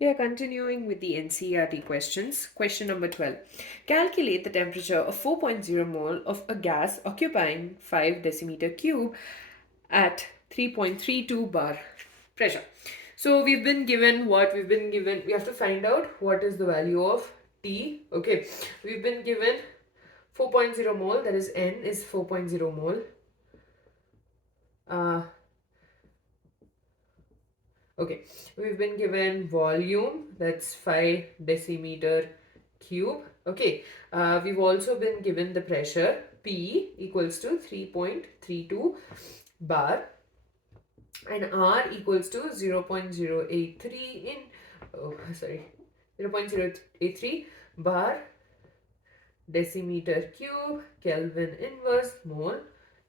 We are continuing with the NCERT questions. Question number 12. Calculate the temperature of 4.0 mole of a gas occupying 5 decimeter cube at 3.32 bar pressure. So we've been given what we've been given. We have to find out what is the value of T. Okay, we've been given 4.0 mole, that is N is 4.0 mole. Okay, we've been given volume, that's 5 decimeter cube. Okay, we've also been given the pressure, P equals to 3.32 bar, and R equals to 0.083 in, oh sorry, 0.083 bar decimeter cube Kelvin inverse mole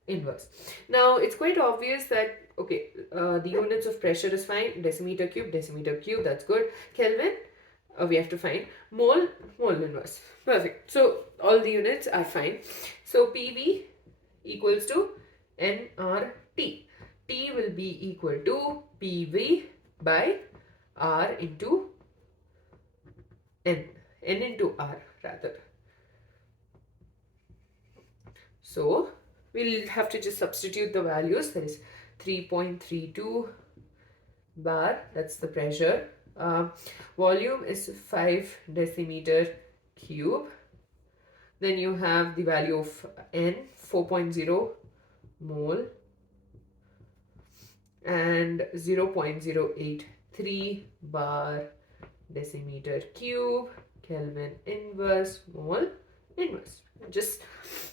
inverse. Now it's quite obvious that okay, the units of pressure is fine, decimeter cube, that's good. Kelvin, we have to find mole inverse. Perfect. So all the units are fine. So PV equals to nRT. T will be equal to PV by R into N into R rather. So we'll have to just substitute the values. That is 3.32 bar, that's the pressure. Volume is 5 decimeter cube. Then you have the value of N, 4.0 mole, and 0.083 bar decimeter cube Kelvin inverse mole inverse. Just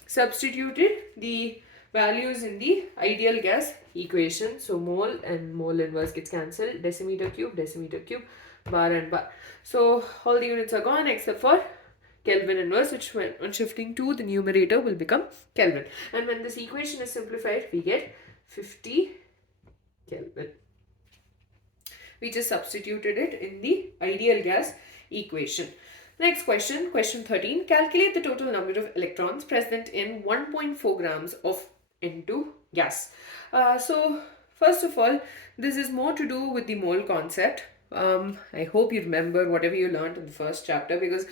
substituted the values in the ideal gas equation. So mole and mole inverse gets cancelled, decimeter cube, bar and bar. So all the units are gone except for Kelvin inverse, which when shifting to the numerator will become Kelvin. And when this equation is simplified, we get 50 Kelvin. We just substituted it in the ideal gas equation. Next question, question 13. Calculate the total number of electrons present in 1.4 grams of N2 gas. So first of all, this is more to do with the mole concept. I hope you remember whatever you learned in the first chapter, because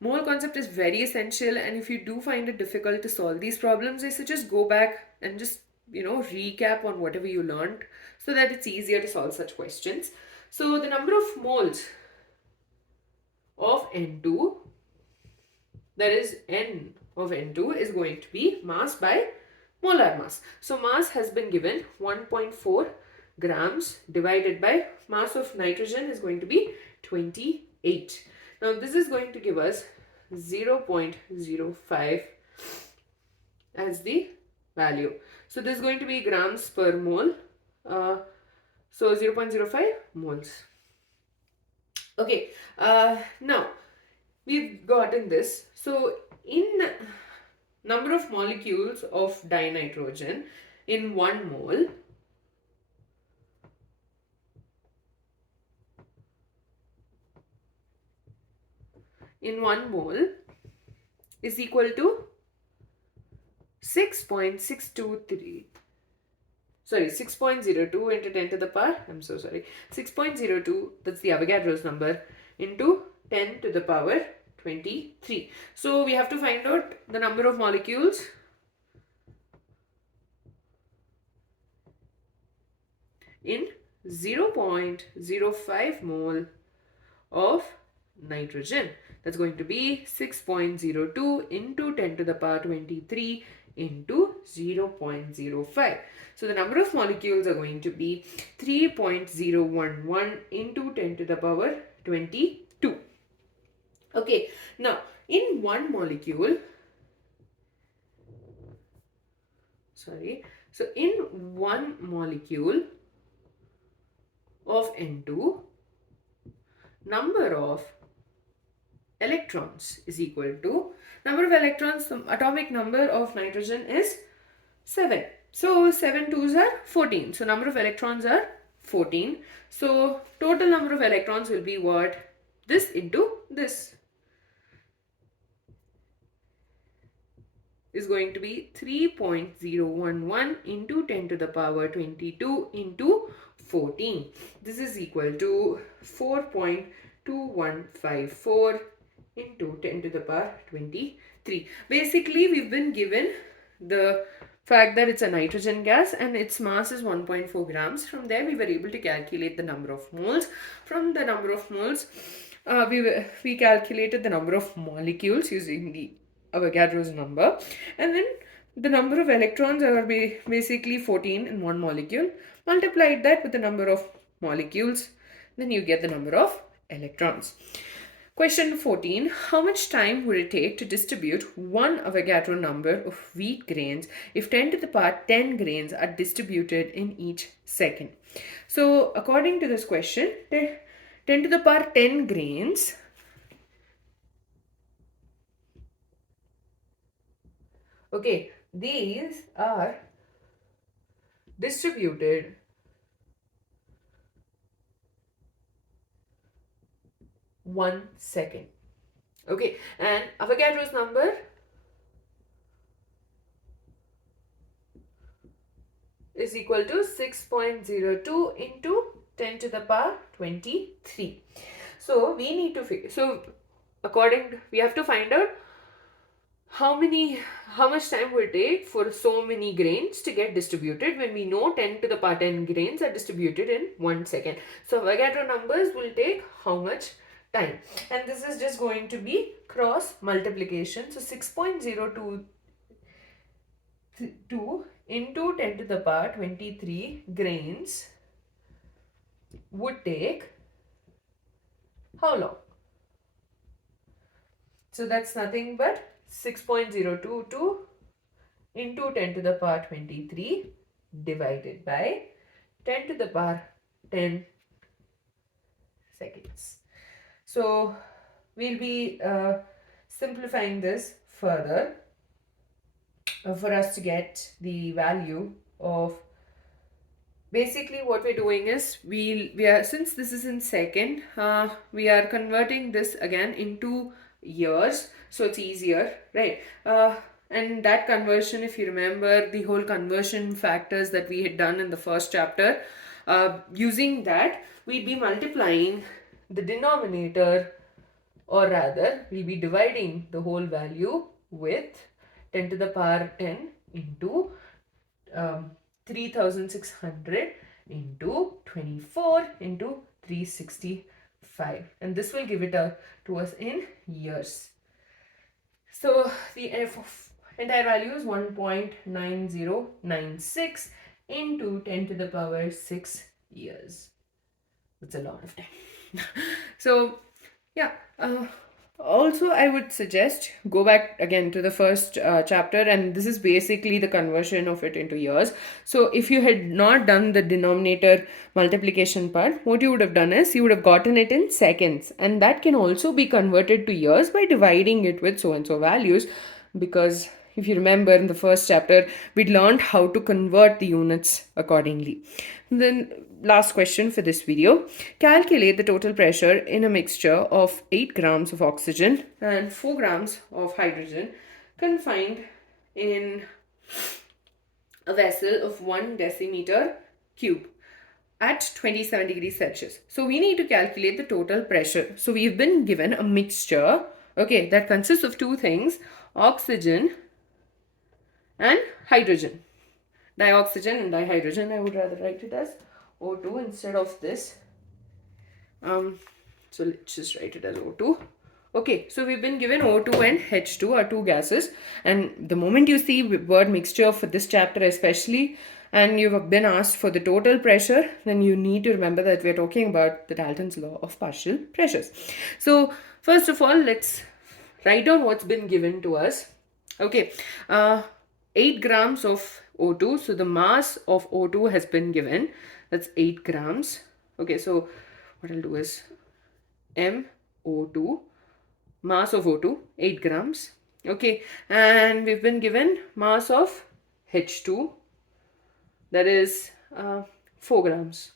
mole concept is very essential, and if you do find it difficult to solve these problems, I suggest go back and just recap on whatever you learned so that it's easier to solve such questions. So the number of moles of N2, that is N of N2, is going to be mass by molar mass. So mass has been given 1.4 grams divided by mass of nitrogen is going to be 28. Now this is going to give us 0.05 as the value. So this is going to be grams per mole. So 0.05 moles. Okay, now we've gotten this. So in number of molecules of dinitrogen in 1 mole, is equal to 6.602 into 10 to the power, 6.02, that's the Avogadro's number, into 10 to the power 23. So we have to find out the number of molecules in 0.05 mole of nitrogen. That's going to be 6.02 into 10 to the power 23 into 0.05. So the number of molecules are going to be 3.011 into 10 to the power 22. Okay, now in one molecule, in one molecule of N2, number of electrons is equal to number of electrons, the atomic number of nitrogen is 7. So 7 twos are 14. So number of electrons are 14. So total number of electrons will be what? This into this is going to be 3.011 into 10 to the power 22 into 14. This is equal to 4.2154 into 10 to the power 23. Basically, we've been given the fact that it's a nitrogen gas and its mass is 1.4 grams. From there, we were able to calculate the number of moles. From the number of moles, we calculated the number of molecules using the Avogadro's number, and then the number of electrons are basically 14 in one molecule. Multiplied that with the number of molecules, then you get the number of electrons. Question 14. How much time would it take to distribute one Avogadro number of wheat grains if 10 to the power 10 grains are distributed in each second? So, according to this question, 10 to the power 10 grains okay, these are distributed one second. Okay, and Avogadro's number is equal to 6.02 into 10 to the power 23. So we need to figure, we have to find out how much time will it take for so many grains to get distributed when we know 10 to the power 10 grains are distributed in 1 second. So Avogadro numbers will take how much time? And this is just going to be cross multiplication. So 6.022 into 10 to the power 23 grains would take how long? So that's nothing but 6.022 into 10 to the power 23 divided by 10 to the power 10 seconds. So we'll be simplifying this further for us to get the value of, basically what we're doing is we are, since this is in second, we are converting this again into years, so it's easier, right? And that conversion, if you remember the whole conversion factors that we had done in the first chapter, using that we'd be multiplying the denominator, or rather we'll be dividing the whole value with 10 to the power 10 into 3600 into 24 into 365, and this will give it to us in years. So the entire value is 1.9096 into 10 to the power 6 years. That's a lot of time. So yeah, also I would suggest go back again to the first chapter, and this is basically the conversion of it into years. So if you had not done the denominator multiplication part, what you would have done is you would have gotten it in seconds, and that can also be converted to years by dividing it with so and so values, because if you remember in the first chapter we learned how to convert the units accordingly. Then last question for this video. Calculate the total pressure in a mixture of 8 grams of oxygen and 4 grams of hydrogen confined in a vessel of 1 decimeter cube at 27 degrees Celsius. So we need to calculate the total pressure. So we've been given a mixture, okay, that consists of two things, oxygen and hydrogen. Dioxygen and dihydrogen, I would rather write it as O2 instead of this. So let's just write it as O2. Okay, so we've been given O2 and H2 are two gases, and the moment you see word mixture for this chapter especially, and you've been asked for the total pressure, then you need to remember that we're talking about the Dalton's law of partial pressures. So first of all, let's write down what's been given to us. Okay, 8 grams of O2. So the mass of O2 has been given. That's 8 grams. Okay, so what I'll do is MO2, mass of O2, 8 grams. Okay, and we've been given mass of H2, that is 4 grams.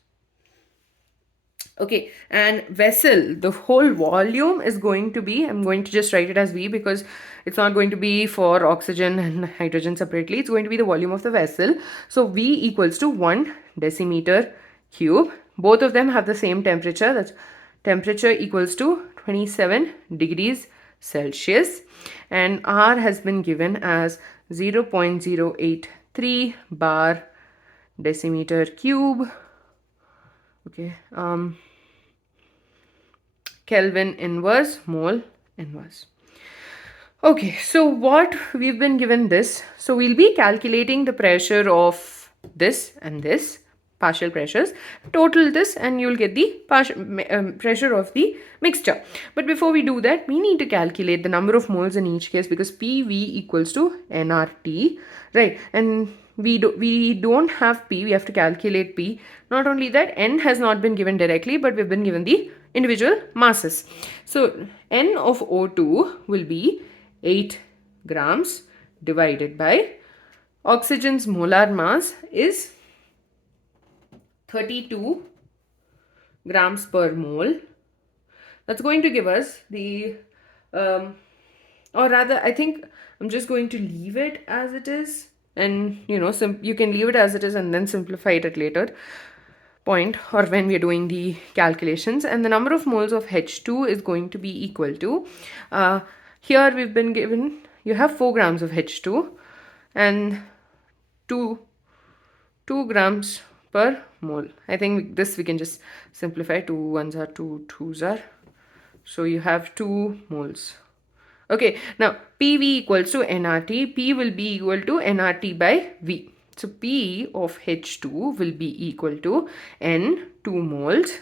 Okay, and vessel, the whole volume is going to be, I'm going to just write it as V because it's not going to be for oxygen and hydrogen separately. It's going to be the volume of the vessel. So V equals to 1 decimeter cube. Both of them have the same temperature. That's temperature equals to 27 degrees Celsius, and R has been given as 0.083 bar decimeter cube. Okay, Kelvin inverse, mole inverse. Okay, so what we've been given this, so we'll be calculating the pressure of this and this partial pressures, total this, and you'll get the pressure of the mixture. But before we do that, we need to calculate the number of moles in each case, because PV equals to nRT, right? And we don't have P, we have to calculate P. Not only that, N has not been given directly, but we've been given the individual masses. So N of O2 will be 8 grams divided by oxygen's molar mass is 32 grams per mole. That's going to give us the, or rather, I think I'm just going to leave it as it is, and you can leave it as it is and then simplify it at later point or when we are doing the calculations. And the number of moles of H2 is going to be equal to, here we've been given, you have 4 grams of H2 and 2 grams per mole. I think this we can just simplify. 2 ones are 2 twos are, so you have 2 moles. Okay, now PV equals to nRT. P will be equal to nRT by V. So P of H2 will be equal to N 2 moles,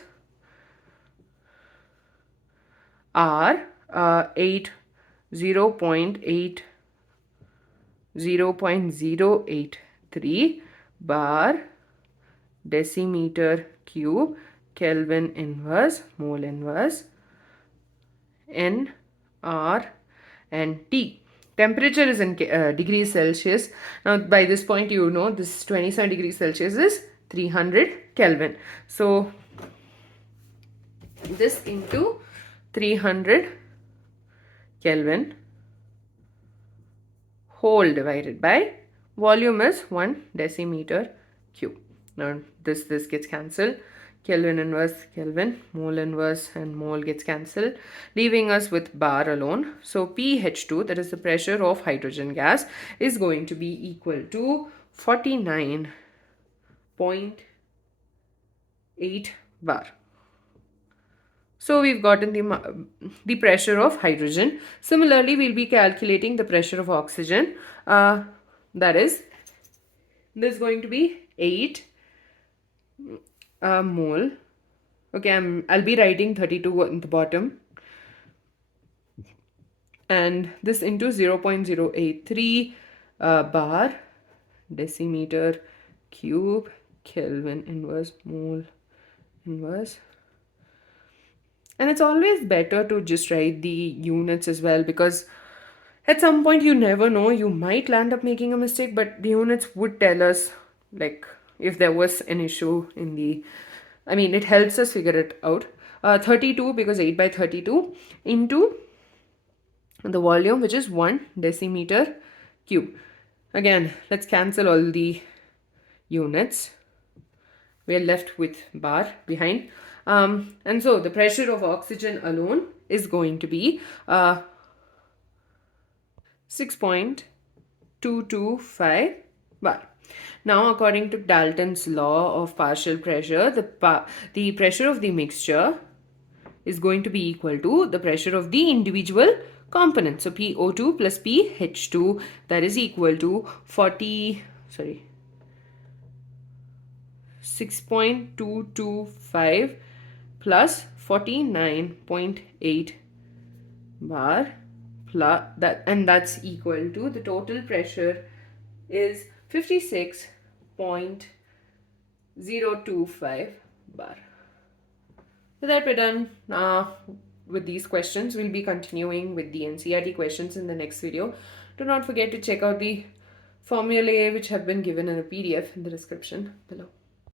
R 0.083 bar decimeter cube Kelvin inverse mole inverse, N, R and T. Temperature is in degrees Celsius. Now by this point you know this 27 degrees Celsius is 300 Kelvin. So this into 300 Kelvin whole divided by volume is 1 decimeter cube. Now this gets cancelled. Kelvin inverse Kelvin, mole inverse and mole gets cancelled, leaving us with bar alone. So pH2, that is the pressure of hydrogen gas, is going to be equal to 49.8 bar. So we've gotten the pressure of hydrogen. Similarly, we'll be calculating the pressure of oxygen. That is, this is going to be 8 mole. Okay, I'll be writing 32 on the bottom, and this into 0.083 bar decimeter cube Kelvin inverse mole inverse. And it's always better to just write the units as well, because at some point you never know, you might land up making a mistake, but the units would tell us like if there was an issue in the, I mean, it helps us figure it out. 32, because 8 by 32 into the volume, which is 1 decimeter cube. Again, let's cancel all the units. We are left with bar behind. And so the pressure of oxygen alone is going to be 6.225 bar. Now, according to Dalton's law of partial pressure, the pressure of the mixture is going to be equal to the pressure of the individual component. So PO2 plus PH2, that is equal to 6.225 plus 49.8 bar plus that, and that's equal to the total pressure is 56.025 bar. With that, we're done with these questions. We'll be continuing with the NCERT questions in the next video. Do not forget to check out the formulae which have been given in a PDF in the description below.